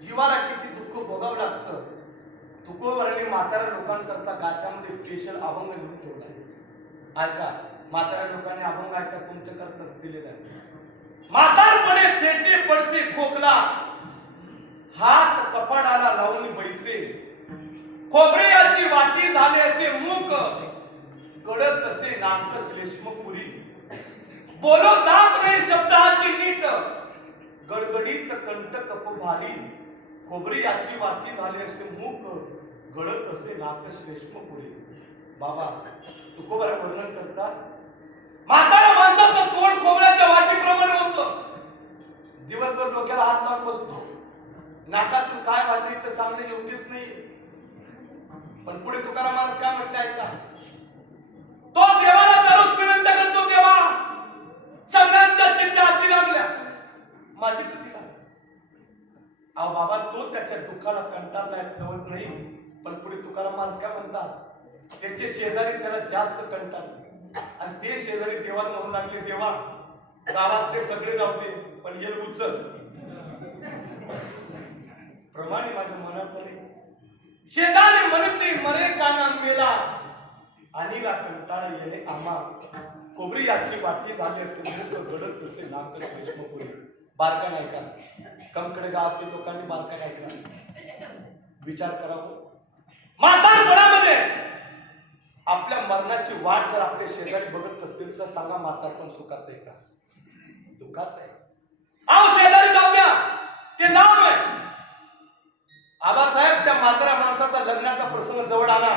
जीवाला किती दुःख भोगावं लागतं? तुकोबराने म्हाताऱ्या लोकांकरता गात्यामध्ये स्पेशल अभंग लिहून ठेवला ऐका म्हाताऱ्या लोकांनी अभंग ऐका तुमच्या करताच दिलेला आहे म्हातारपणे तेथे पडसे खोकला हात कपाडाला लावून बैसे. खोबऱ्याची वाटी झाले असे मूक. कडत तसे नामक श्लेष्मपुरी बोलो जात नाही शब्दाची नीट. गडगडीत कंटक कप भाली खोबरी याची वाटी झाली असे मूक गळत असे नाक पुढे. बाबा तुकोबरा वर्णन करता म्हातारा माणसाचं तोंड खोबऱ्याच्या वाटीप्रमाणे होतं. दिवसभर डोक्याला हात लावून बसतो. नाकातून काय वाटली तर सांगणे योग्यच नाही पण पुढे तुकाराम काय म्हटलं ऐका. तो देवाला दररोज विनंती करतो देवा सगळ्यांच्या चिंता हाती लागल्या. माझी कधी अहो बाबा तो त्याच्या दुःखाला कंटाळला नवत नाही. पण पुढे तुकाराम महाराज काय म्हणतात? त्याचे शेजारी त्याला जास्त कंटाळले आणि ते शेजारी देवाला म्हणून लागले देवा गावातले सगळे जाऊ दे पण येल उचल. प्रमाणे माझ्या मनात नाही शेजारी म्हणते मरे काना मेला. आणि का कंटाळा येणे आम्हा कोबरी याची वाटी झाली असेल मुख घडत तसे नाक श्रेष्ठपुरी बारका नाही का? कमकडे गावातील लोकांनी बारका नाही विचार करावं म्हातारपणामध्ये आपल्या मरणाची वाट जर आपले शेजारी बघत असतील तर सांगा म्हातारपण सुखाचं आहे का? दुःखात आहे. अहो शेजारी जाऊ द्या. ते लांब आहे. आबासाहेब त्या म्हाताऱ्या माणसाचा लग्नाचा प्रसंग जवळ आला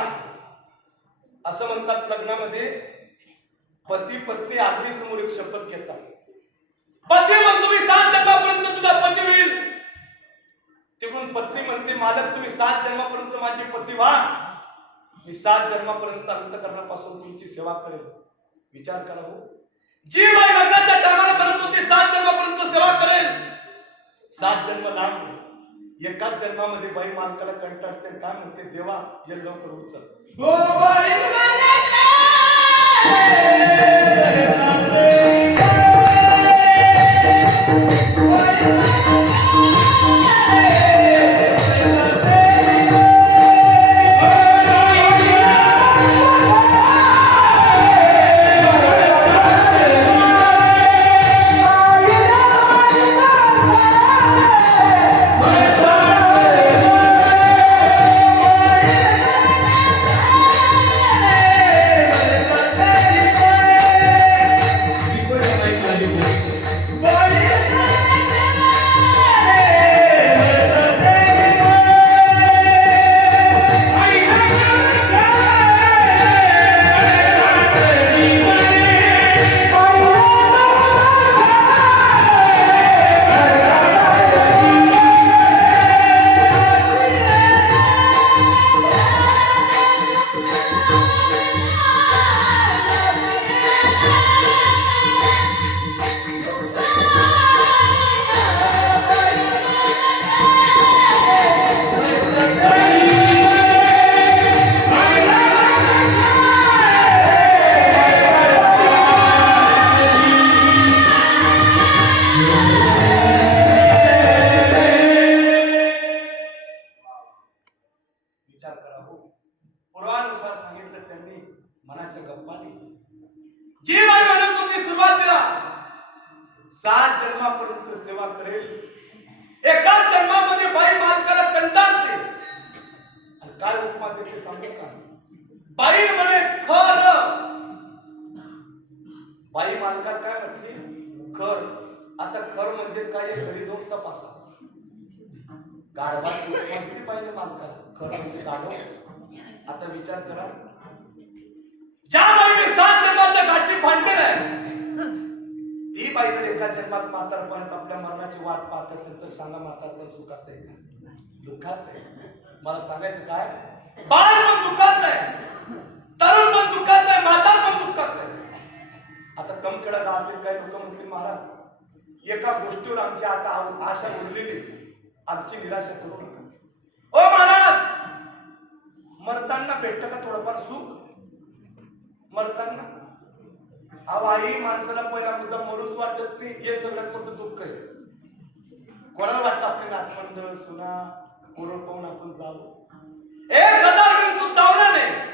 असं म्हणतात लग्नामध्ये पती पत्नी आपली समोर एक शपथ घेतात. पती म्हणतो मी सात जन्मापर्यंत तुझा पती होईल. तिकडून पत्नी म्हणते मालक तुम्ही सात जन्मापर्यंत माझी पती व्हा. मी सात जन्मापर्यंत अंतकरणापासून तुमची सेवा करेल विचार करा हो. जी बाई लग्नाच्या टायमाला म्हणत होती सात जन्मापर्यंत सेवा करेल. सात जन्म लांब. एकाच जन्मामध्ये बाई मालकाला कंटाळते काय म्हणते देवा हे लवकर उचल. हो गाढवा कोणती पाहिजे मालकाला खरं म्हणजे गाढव? आता विचार करा. ज्या बाईने सात जन्माच्या गाठी फांडलेल्या आहे ती बाई जर एका जन्मात म्हातारपर्यंत आपल्या मरणाची वाट पाहत असेल तर सांगा म्हातारपण सुखाचं आहे का? दुःखाचं आहे. मला सांगायचं काय? बाळ पण दुःखाचं आहे. तरुण पण दुःखाचं आहे. म्हातार पण दुःखाचं आहे. आता कमखेडा गावातील काही लोक म्हणतील महाराज एका गोष्टीवर आमची आता आशा उरलेली आहे. आमची निराशा करू नका. ओ महाराज! मरताना भेटतं का थोडंफार सुख. मरताना. अहो आई माणसाला पहिला मुद्दा मरूच वाटत नाही हे सगळ्यात मोठं दुःख आहे. कोणाला वाटतं आपले नातवंड संबंध सुना पोरं पाहून आपण जावं? एक हजार बिनचूक चावला नाही.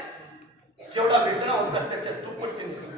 जेवढा वेदना होतात त्याच्या दुप्पटीने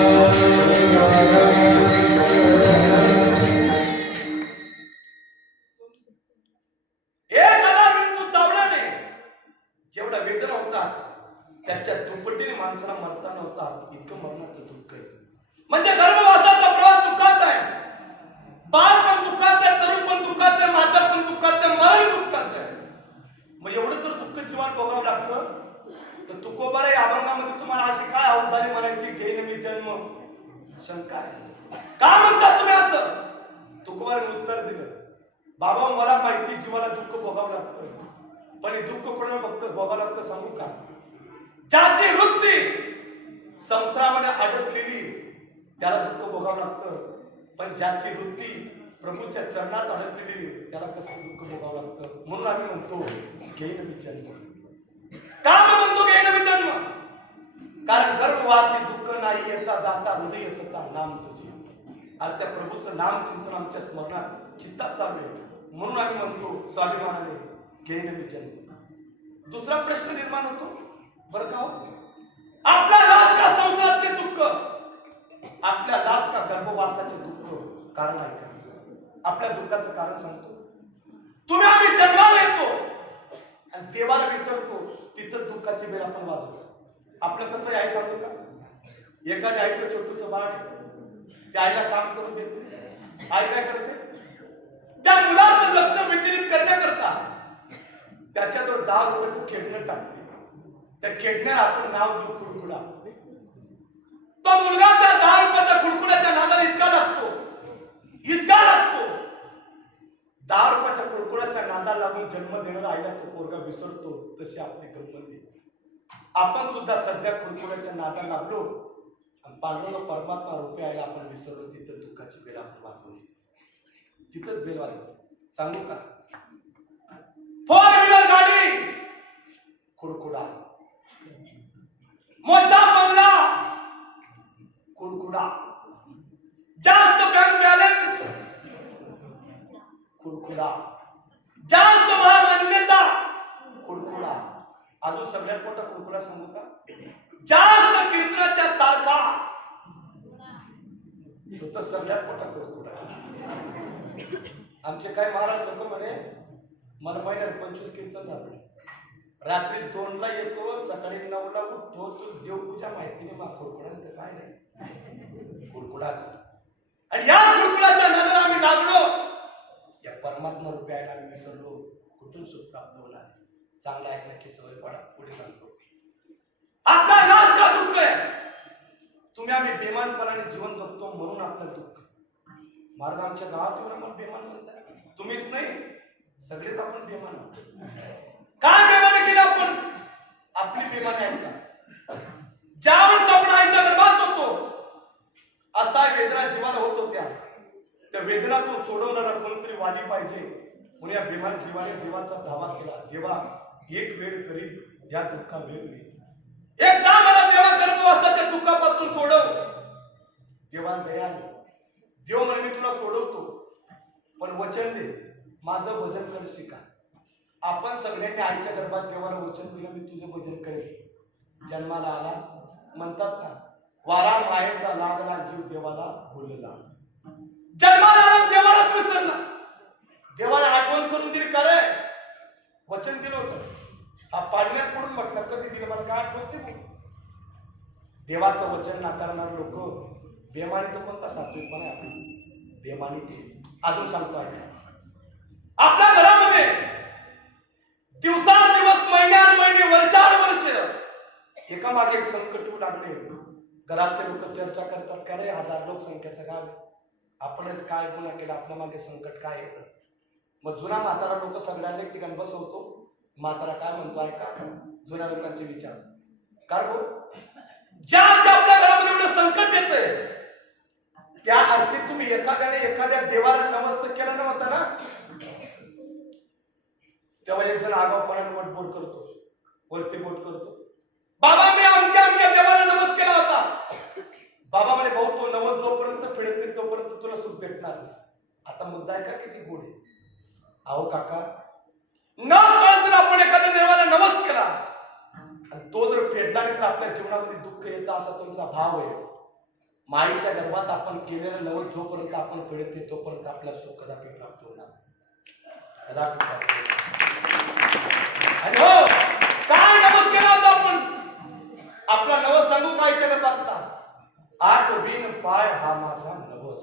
जीवन भोगावं लागतं? तर तुकोबार या अभंगामध्ये तुम्हाला अशी काय अवधारी म्हणायची? घेईन मी जन्म. शंका आहे. का म्हणतात तुम्ही असं? तुकोबार उत्तर दिलं. बाबा मला माहिती जीवाला दुःख भोगावं लागतं. पण हे दुःख कोणाला फक्त भोगावं लागतं सांगू का? ज्याची वृत्ती संसारामध्ये अडकलेली त्याला दुःख भोगावं लागतं. पण ज्याची वृत्ती प्रभूच्या चरणात अडकलेली त्याला कसं दुःख भोगावं लागतं? म्हणून आम्ही म्हणतो घेईन मी काम का मग म्हणतो घेईन मी जन्म कारण गर्भवासी दुःख नाही येता जाता हृदय सता नाम तुझे. आणि त्या प्रभूचं नाम चिंतन आमच्या स्मरणात चित्तात चालू आहे म्हणून आम्ही म्हणतो स्वाभिमानाने घेईन मी जन्म. दुसरा प्रश्न निर्माण होतो. बरं का हो? आपला लाज का संसाराचे दुःख. आपल्या लाज का गर्भवासाचे दुःख कारण आहे का? आपल्या दुःखाचं कारण सांगतो. तुम्ही आम्ही जन्माला येतो. आणि देवाला विसरतो तिथं दुःखाची बेल आपण वाजवतो आपलं कसं आहे सांगू का? एखाद्या आईचं छोटूस बाळ त्या आईला काम करून देते आई काय करते? त्या मुलाचं लक्ष विचलित करण्याकरता त्याच्याजवळ दहा रुपयाचं खेळणं टाकते. त्या खेळण्यात आपण नाव देऊ कुडकुडा. तो मुलगा त्या दहा रुपयाच्या कुडकुड्याच्या नादाला इतका लागतो. इतका लागतो दहा रुपयाच्या कुडकुड्याच्या नादाला लागून जन्म देणारा आईला तो पोरगा विसरतो तशी आपली गंमत आपण सुद्धा सध्या कुडकुड्याच्या नादाला लागलो आणि पांडुरंग परमात्मा रुपये आईला आपण विसरलो तिथं दुःखाची बेल आपण वाचवली तिथंच बेल वाजवली. सांगू का? फोर व्हीलर गाडी! कुडकुडा. मोठा बंगला! कुडकुडा. जास्त बँक बॅलन्स कुडकुडा. जास्त महामान्यता कुडकुडा. अजून सगळ्यात मोठा कुडकुडा सांगू का? जास्त कीर्तनाच्या तारखा. तो सगळ्यात मोठा कुडकुडा. आमचे काय महाराज लोक म्हणे मला महिन्यात पंचवीस कीर्तन झालं. रात्री दोनला येतो सकाळी नऊला उठतो तू देवपूजा माहिती मा मग कुडकुडांचं काय नाही. कुडकुडाच. आणि या कुडकुडाच्या नजर आम्ही लागलो. या परमात्मा रुपयाला आम्ही विसरलो. कुठून सुख प्राप्त होणार? चांगला ऐकण्याची सवय पडा पुढे सांगतो. आपला राज का दुःख आहे? तुम्ही आम्ही बेमानपणाने जीवन जगतो म्हणून आपलं दुःख. महाराज आमच्या गावात येऊन आपण बेमान म्हणताय तुम्हीच नाही सगळेच आपण बेमान का काय बेमाने केलं आपण? आपली बेमान आहे का? ज्यावेळेस आपण आईच्या गर्भात होतो असा वेदना जीवाला होत होत्या. त्या वेदनातून सोडवणारा कोणतरी वाली पाहिजे. म्हणून या बेमान जीवाने देवाचा धावा केला. देवा एक वेळ करील या दुःखा वेळ नाही एकदा मला देवा गर्भवासाच्या दुःखापासून सोडव. देवा दयाने देव म्हणे मी तुला सोडवतो. पण वचन दे. माझं भजन कर शिका. आपण सगळ्यांनी आईच्या गर्भात देवाला वचन दिलं मी तुझं भजन करेल जन्माला आला म्हणतात ना वारा मायेचा लागला जीव देवाला बोलला जन्माला आला देवालाच विसरला. देवाला आठवण करून दिली का वचन दिलं होतं. हा पाडण्यात पडून म्हटलं कधी दिलं मला काय आठवत नाही. देवाचं वचन नाकारणारे लोक बेमानी तो कोणता सात्विकपणा आहे. आपली बेमानीचे अजून सांगतो आहे. आपल्या घरामध्ये दिवसानुदिवस महिन्यान महिने वर्षानुवर्ष एका मागे एक संकट येऊ लागले. घरातले लोक चर्चा करतात का रे हजार लोकसंख्येचं गाव? आपणच काय गुन्हा केला? आपल्या मागे संकट काय येतं? मग जुना म्हातारा लोक सगळ्यांना एक ठिकाणी बसवतो. म्हातारा काय म्हणतो ऐका जुन्या लोकांचे विचार. कारण ज्या ज्या आपल्या घरामध्ये एवढं संकट येत त्या अर्थी तुम्ही एखाद्याने एखाद्या देवाला नमस्त केला नव्हता ना तेव्हा एक जण आगाऊपणाने बोट करतो. वरती बोट करतो. बाबा मी अमक्या अमक्या देवाला नमस्त केला होता. बाबा म्हणे भाऊ तो नमस जोपर्यंत फिडत नाही तोपर्यंत तुला सुख भेटणार आता मुद्दा आहे का किती गोड आहे? अहो काका न कळत जर आपण एखाद्या देवाला नमस केला आणि तो जर फेडला नाही तर आपल्या जीवनामध्ये दुःख येतं असा तुमचा भाव आहे. माईच्या गर्भात आपण केलेलं नवस जोपर्यंत आपण फेडत नाही तोपर्यंत आपला सुख कदापि प्राप्त होणार कदापि आणि हो काय नवस केला होता आपण? आपला नवस सांगू माईच्या गर्भात आठ बिन पाय हा माझा नवस.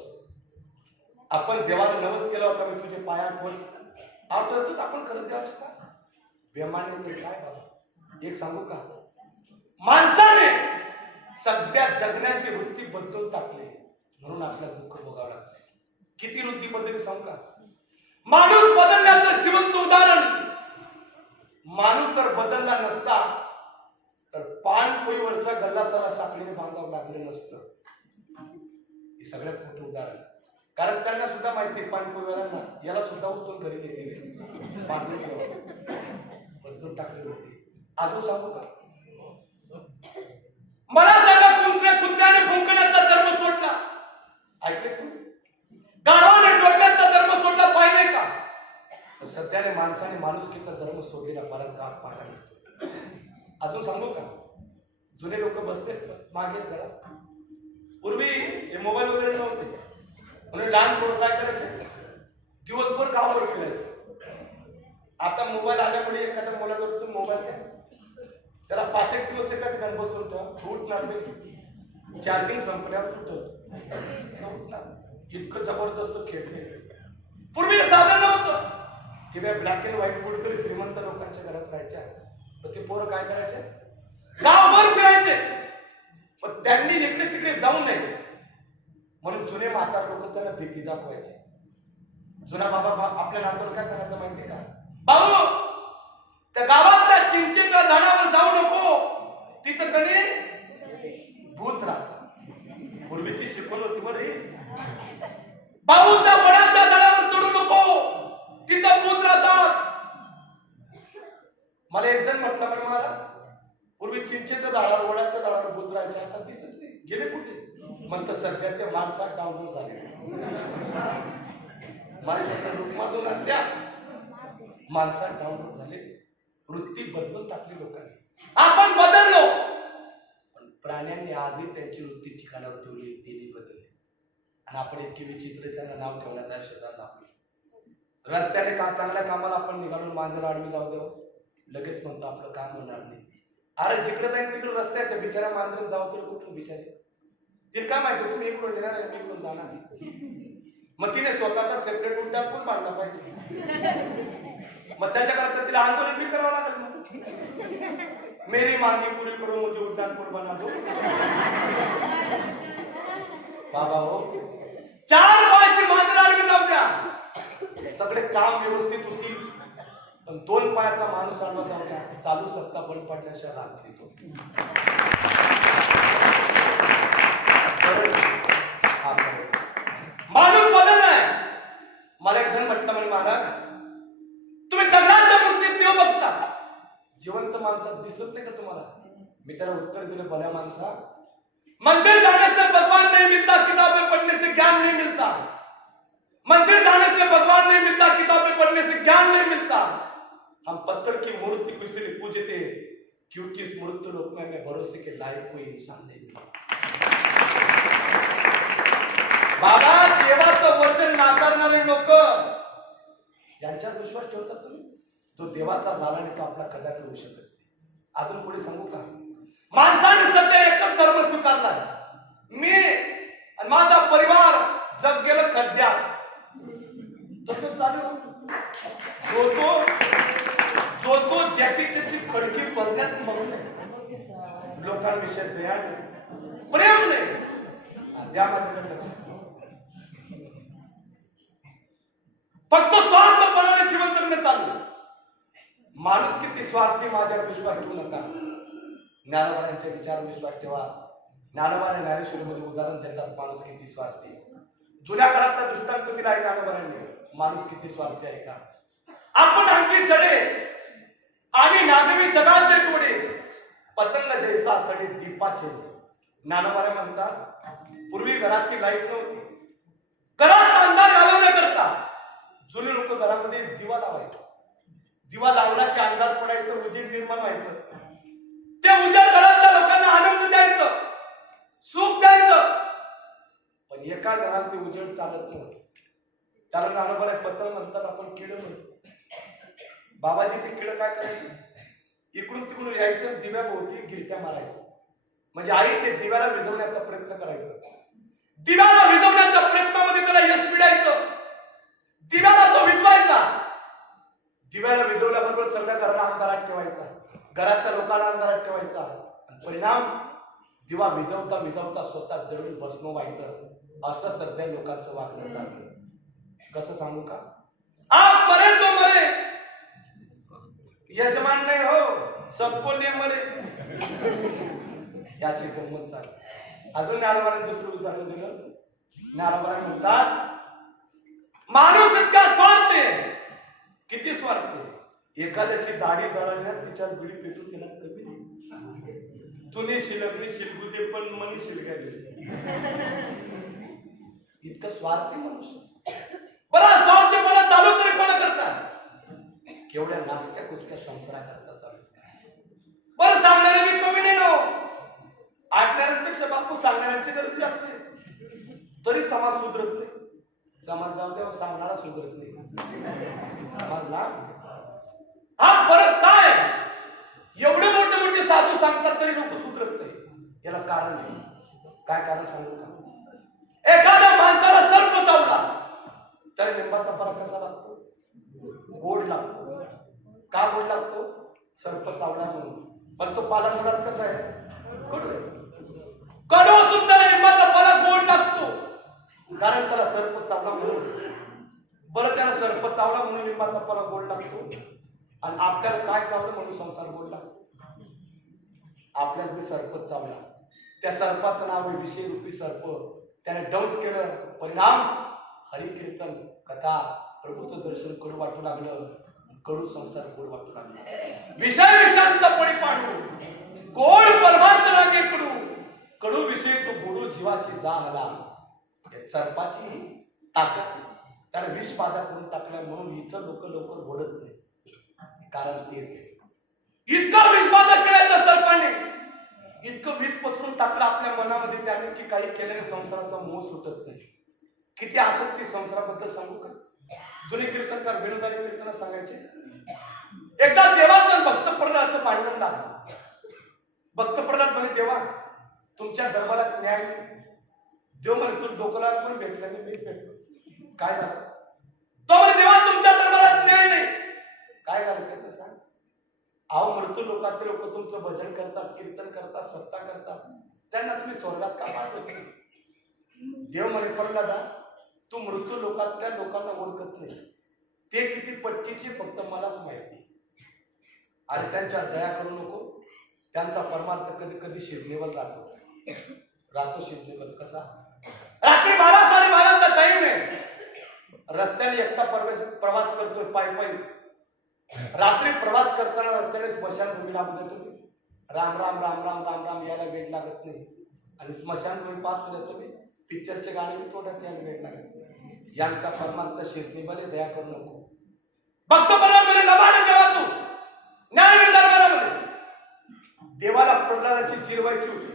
आपण देवाला नवस केला होता मी तुझे पाया ठेवून अर्थातच आपण खरं द्यायचं का? बेमान्य ते काय बाबा? एक सांगू का? माणसाने सध्या जगण्याची वृत्ती बदलून टाकली. म्हणून आपल्याला दुःख भोगावं लागतं. किती वृत्ती बदलली सांगू का? माणूस बदलण्याचं जिवंत उदाहरण. माणूस जर बदलला नसता तर पानपोईवरचा गल्लासाला साखळीने बांधावं लागलं नसतं. हे सगळ्यात मोठं उदाहरण. कारण त्यांना सुद्धा माहिती आहे पानपोईवाल्यांना याला सुद्धा उचलून घरी नेते बांधून ठेवा. बदलून टाकले होते. अजून सांगू का? मला सांगा कुंत्र्या कुत्र्याने भुंकण्याचा धर्म सोडला ऐकले तुम्ही गाढवाने डोक्याचा धर्म सोडला पाहिले का? सध्याने माणसाने माणुसकीचा धर्म सोडलेला परत का पाहायला मिळतो अजून सांगू का? जुने लोक बसते मागे जरा. पूर्वी हे मोबाईल वगैरे नव्हते. म्हणून लहान पोरं काय करायचे? दिवसभर गावभर खेळायचे. आता मोबाईल आल्यामुळे एखाद्या मुलाजवळ तू मोबाईल घ्या. त्याला पाच एक दिवस एका ठिकाणी बसून तो फुटणार नाही चार्जिंग संपल्यावर तुटत उठणार इतकं जबरदस्त खेळ खेळ. पूर्वी साधन नव्हतं. किंवा ब्लॅक अँड व्हाईट कुठेतरी श्रीमंत लोकांच्या घरात राहायच्या? तर ते पोरं काय करायचे? गावभर फिरायचे पण त्यांनी इकडे तिकडे जाऊ नये. म्हणून जुने म्हातार लोक त्यांना भीती दाखवायचे. जुना बाबा आपल्या नातवर काय सांगायचं माहिती का? भाऊ त्या गावातल्या चिंचेच्या झाडावर जाऊ नको. तिथं कणी भूत राहत पूर्वीची शिकवण होती बरं ही. भाऊ त्या वडाच्या झाडावर चढू नको. तिथं भूत राहतात. मला एक जण म्हटलं पण महाराज पूर्वी चिंचेच्या झाडावर वडाच्या झाडावर भूत राहायचे. आता दिसत नाही. गेले कुठे? म्हणतं सध्या ते माणसात डाऊनलोड झाले. माणसाच्या रूपमधून असल्या माणसात डाउनलोड झाले. वृत्ती बदलून टाकली लोकांनी. आपण बदललो. पण प्राण्यांनी आजही त्यांची वृत्ती ठिकाणावर ठेवली दिली बदलली. आणि आपण इतके विचित्र त्यांना नाव ठेवण्यात आयुष्यात आपलं रस्त्याने का चांगल्या कामाला आपण निघालो मांजर आडवी जाऊ देऊ लगेच म्हणतो आपलं काम होणार नाही. अरे जिकडे जाईन तिकडे आहेत बिचारा मांजर जाऊ तर कुठून बिचारे? तिला काय माहिती तुम्ही इकडून येणार मी इकडून जाणार मग तिने स्वतःचा सेपरेट उड्डाण पण मांडला पाहिजे. मग त्याच्याकरता तिला आंदोलन बी करावं लागेल मग. मेरी मांगी पुरी करून मुझे उड्डाण पूल बना दो बाबा हो चार पाच मांजर आडवी जाऊ द्या. सगळे काम व्यवस्थित होतील पण दोन पायाचा माणूस आडवा आमचा चालू सत्ता बंद पडण्याच्या लाभ घेतो माणूस बदललाय मला एक जण म्हटलं म्हणजे महाराज तुम्ही दगडाच्या मूर्तीत देव बघता. जिवंत माणसात दिसत नाही का तुम्हाला? मी त्याला उत्तर दिलं भल्या माणसा मंदिर जाने से भगवान नहीं मिलता किताबें पढ़ने से ज्ञान नहीं मिलता मंदिर जाने से भगवान नहीं मिलता किताबें पढ़ने से ज्ञान नहीं मिलता हम पत्थर की मूर्ति को इसलिए पूजते हैं क्योंकि इस मृत्यु लोक में हमें भरोसे के लायक कोई इंसान नहीं बाबा देवाचं वचन नाकारणारे लोक। यांच्यात विश्वास ठेवतात तुम्ही? जो देवाचा झाला नाही तो आपला कदापि होऊ शकत अजून पुढे सांगू का? माणसाने सध्या एकच धर्म स्वीकारला मी आणि माझा परिवार जग गेलं खड्ड्यात. तसं चालू होतो तो जो ज्याची खडकी भरण्यात म्हणून आहे. लोकांविषयी दया प्रेम नाही. द्या माझ्याकडे लक्ष फक्त स्वार्थपणाने जीवन जगणं चालू माणूस किती स्वार्थी माझ्यावर विश्वास ठेवू नका. ज्ञानवाड्यांच्या विचार विश्वास ठेवा. ज्ञानोबाने ज्ञानेश्वरीमध्ये उदाहरण देतात माणूस किती स्वार्थी जुन्या काळातला दृष्टांत दिला आहे ज्ञानोबांनी? माणूस किती स्वार्थी आहे का? आपण आणखी चढे. घरासाठी दीपाचे ज्ञानोबाने म्हणतात पूर्वी घरातली लाइट नव्हती. घरात अंधार घालवण्याकरता जुने लोक घरामध्ये दिवा लावायचे. दिवा लावला की अंधार पडायचं उजेड निर्माण व्हायचं. ते उजेड घरातल्या लोकांना आनंद द्यायचं सुख द्यायचं. पण एका घरात ते उजेड चालत नाही त्याला नाणं पत्र म्हणतात आपण किड म्हणतो. बाबाजी ते किड काय करायचं? इकडून तिकडून यायचं दिव्याभोवती गिरट्या मारायचं म्हणजे आई ते दिव्याला विझवण्याचा प्रयत्न करायचा. दिव्याला विझवण्याच्या प्रयत्नामध्ये त्याला यश मिळायचं. दिव्याला तो विजवायचा. दिव्याला विजवल्याबरोबर सगळ्या घराला अंधारात ठेवायचा. घरातल्या लोकांना अंधारात ठेवायचा. आणि परिणाम दिवा विजवता विजवता स्वतः जळून भस्म व्हायचं असं सध्या लोकांचं वागणं चाललं कसं सांगू का? आप मरे तो मरे यजमान नाही हो सबको ने मरे याची गंमत चाल. अजून ज्ञानोबाने दुसरं उदाहरण दिलं. ज्ञानोबाने म्हणतात माणूस इतका स्वार्थ किती स्वार्थ आहे? एखाद्याची दाढी जळवण्यात तिच्यात बिडी पेटून केला कमी नाही. तुने शिलगली शिलगुते पण मनी शिलगायले इतकं स्वार्थी मनुष्य. एवढ्या नाश्त्या कुसक्या संसारा करता चालू बरं सांगणारे मी कमी नाही ना हो. ऐकणाऱ्यांपेक्षा बापू सांगणाऱ्यांची गरज जास्त आहे. तरी समाज सुधरत नाही. समाज जाऊ द्या सांगणारा सुधरत नाही. समाज ना हा फरक काय? एवढे मोठे मोठे साधू सांगतात तरी लोक सुधरत नाही. याला कारण नाही काय कारण सांगू का? एखाद्या माणसाला सर्प चावला त्याला लिंबाचा फरक कसा लागतो? गोड लागतो. का गोड लागतो? सर्प चावला म्हणून. पण तो पाला मुळात कसा आहे? कडू आहे. कडू असून त्याला लिंबाचा पाला गोड लागतो. कारण त्याला सर्प चावला म्हणून. बरं त्याला सर्प चावला म्हणून लिंबाचा पाला गोड लागतो. आणि आपल्याला काय चावलं म्हणून संसार गोड लागतो? आपल्याला सर्प चावला. त्या सर्पाचं नाव आहे विषय रूपी सर्प. त्याने डंस केलं. परिणाम. हरिकीर्तन कथा प्रभूचं दर्शन करू वाटू लागलं. कडू संसार गोड वाटू लागला विषय विषांचा पडी पाडू गोड परमार्थ लागे कडू. कडू विषय तो गोडू जीवाशी जा आला चरपाची सर्पाची ताकद त्याला विष बाधा करून टाकल्या म्हणून इथं लोक लवकर बोलत नाही. कारण तेच इतकं इतका विषबाधा केला त्या सर्पाने. इतकं विष पसरून टाकलं आपल्या मनामध्ये त्याने की काही केल्याने संसाराचा मोह सुटत नाही. किती आसक्ती संसाराबद्दल सांगू का? जुने कीर्तनकार विनोदाने कीर्तन सांगायचे एकदा देवाचं भक्त प्रल्हादचं भांडण लागलं भक्त प्रल्हाद म्हणे देवा तुमच्या धर्माला न्याय देव म्हणे तू डोकला पण भेटला मी भेटलो. काय झालं? तो म्हणे देवा तुमच्या धर्माला न्याय नाही. काय झालं ते सांग. अहो मृत्यू लोकातले लोक तुमचं भजन करतात कीर्तन करतात सत्ता करतात. त्यांना तुम्ही स्वर्गात का पाठवत नाही देव म्हणे प्रल्हादा तो मृत्यू लोकातल्या लोकांना ओळखत नाही. ते किती पट्टीचे फक्त मलाच माहिती. आणि त्यांच्या दया करू नको. त्यांचा परमार्थ कधी कधी शिजलेवर राहतो. राहतो शिजलेवर कसा? रात्री बारा साडेबाराचा टाइम आहे. रस्त्याने एकटा प्रवेश प्रवास करतोय पायी पायी. रात्री प्रवास करताना रस्त्याने स्मशानभूमी लागून तुम्ही राम राम राम राम राम राम यायला वेळ लागत नाही. आणि स्मशानभूमी पास होत मी पिक्चरचे गाणे थोड्यात तोडत यायला वेळ लागत नाही. यांचा सलमान तर शेतनी बरे दया करू नको. भक्त म्हणे लबाड देवा तू. ज्ञान दरबारामध्ये देवाला प्रल्हादाची चिरवायची होती.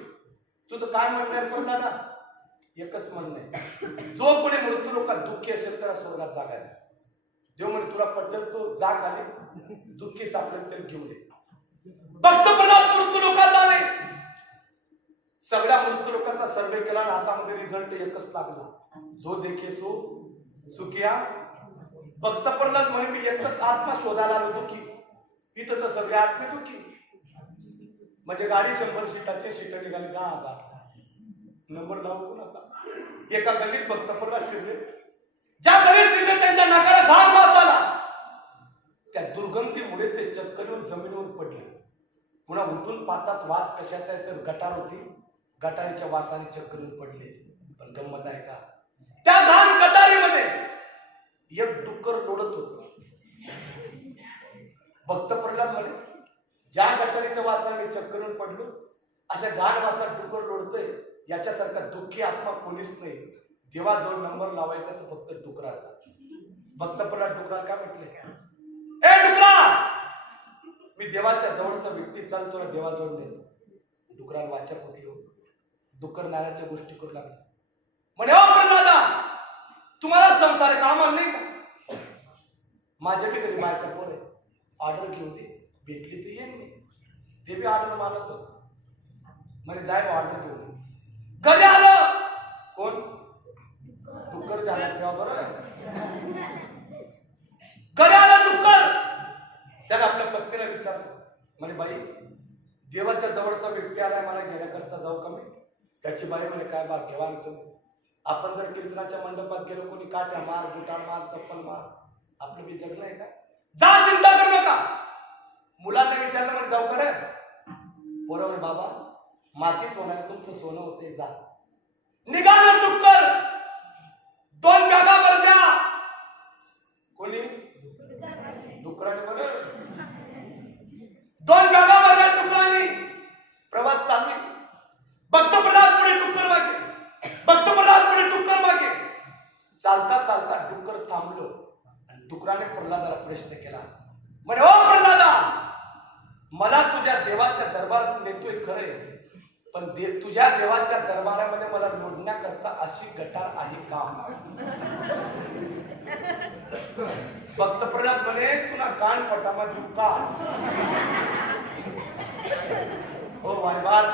तू तर काय म्हणणार प्रल्हादा एकच म्हणणं जो कोणी मृत्यू लोकात दुःखी असेल तर स्वर्गात जागा आहे जो म्हणे तुला पटेल तो जा खाली दुःखी सापडेल तरी घेऊन ये. भक्त प्रल्हाद मृत्यू लोकात आले. सगळ्या मृत्यू लोकांचा सर्वे केला आणि हातामध्ये रिझल्ट एकच लागला. जो देखे सो सुखिया भक्त प्रल्हाद म्हणे मी एकच आत्मा शोधायला आलो दुःखी. इथं तर सगळे आत्मे दुःखी. म्हणजे गाडी शंभर सीटाचे सीट निघाली दहा हजार. नंबर लावू कोणाचा एका गल्लीत भक्त प्रल्हाद शिरले. ज्या गल्लीत शिरले त्यांच्या नाकाला घाण वास आला. त्या दुर्गंधीमुळे ते चक्करीवर जमिनीवर पडले. पुन्हा उठून पाहतात वास कशाचा आहे तर गटार होती. गटारीच्या वासाने चक्करीवर पडले. पण गंमत आहे का? त्या घाण कटारीमध्ये एक डुक्कर लोडत होत. भक्त प्रल्हाद म्हणे ज्या गटारीच्या वासाने मी चक्करून पडलो अशा घाण वासात डुक्कर लोडतोय याच्यासारखा दुःखी आत्मा कोणीच नाही. देवाजवळ जो नंबर लावायचा तो फक्त डुकराचा. भक्त प्रल्हाद डुकरा काय म्हटले? ए डुकरा! मी देवाच्या जवळचा व्यक्ती चालतो तुला देवाजवळ नाही. डुकराला वाचा कुठली हो डुकर नाण्याच्या गोष्टी करू लागला. म्हणे दादा तुम्हाला संसार कामाला नाही का? माझ्या बी घरी बायका पोर आहे ऑर्डर घेऊन दे भेटली तर येईन मी. ते बी ऑर्डर मानत म्हणे जाय ऑर्डर घेऊन ये. घरी आलं? कोण? डुक्कर झालं ठेवा बरं. घरी आलं डुक्कर? त्याला आपल्या पत्नीला विचारलं. म्हणे बाई देवाच्या जवळचा व्यक्ती आलाय मला घेण्याकरता जाऊ का मी? त्याची बाई म्हणे काय भाग्यवान तुम्ही. आपण जर कीर्तनाच्या मंडपात गेलो कोणी काट्या मार बुटाळ मार चप्पल मार आपलं मी जगलं आहे का? जा चिंता करू नका. मुलांना विचारलं म्हणजे जाऊ करे बरोबर बाबा मातीच होणार तुमचं सोनं होते जा. निघालं डुक्कर दोन बॅगा कोणी डुकराने बघ दोन बॅगा भरल्या डुकरांनी प्रवास चालली भक्त प्रल्हाद पुढे डुक्कर मागे भक्त प्रल्हाद पुढे डुक्कर मागे चालता चालता डुक्कर थांबलो. आणि डुकराने प्रल्हादाला प्रश्न केला म्हणे ओ प्रल्हादा मला तुझ्या देवाच्या दरबारात नेतोय खरे पण दे तुझ्या देवाच्या दरबारामध्ये मला लोडण्याकरता अशी गटार आहे का भक्त प्रल्हाद म्हणे तुला कान पटामा दुःखा हो वायबार.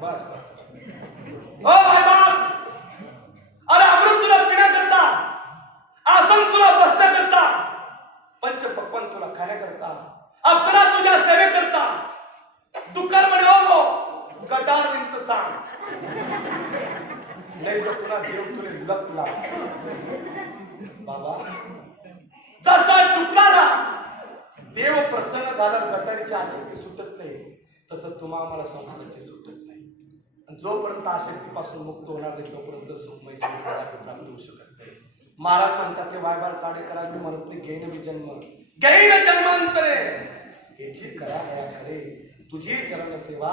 बस हो वायबार. अरे अमृत आसन तुला बसण्याकरता पंच पक्वान तुला खाण्याकरता अप्सरा तुझ्या सेवेकरता दुकान म्हणे हो गटार विंत सांग. नाही तर तुला देव तुले लपला बाबा जसा डुकराला देव प्रसन्न झाला गटारीची आशक्ती सुटत नाही. तसं तुम्हा आम्हाला संसाराची सुटत नाही. आणि जोपर्यंत आशक्तीपासून मुक्त होणार नाही तोपर्यंत सुखमय प्राप्त होऊ शकत नाही. महाराज म्हणतात की ते चाडे करा मी म्हणत नाही घेईन मी जन्म. घेईन जन्मांतरे. याची करा या खरे तुझी चरण सेवा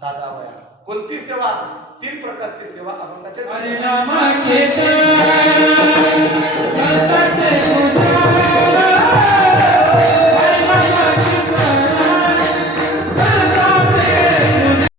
साधा वया कोणती सेवा? तीन प्रकारची सेवा अभंगाच्या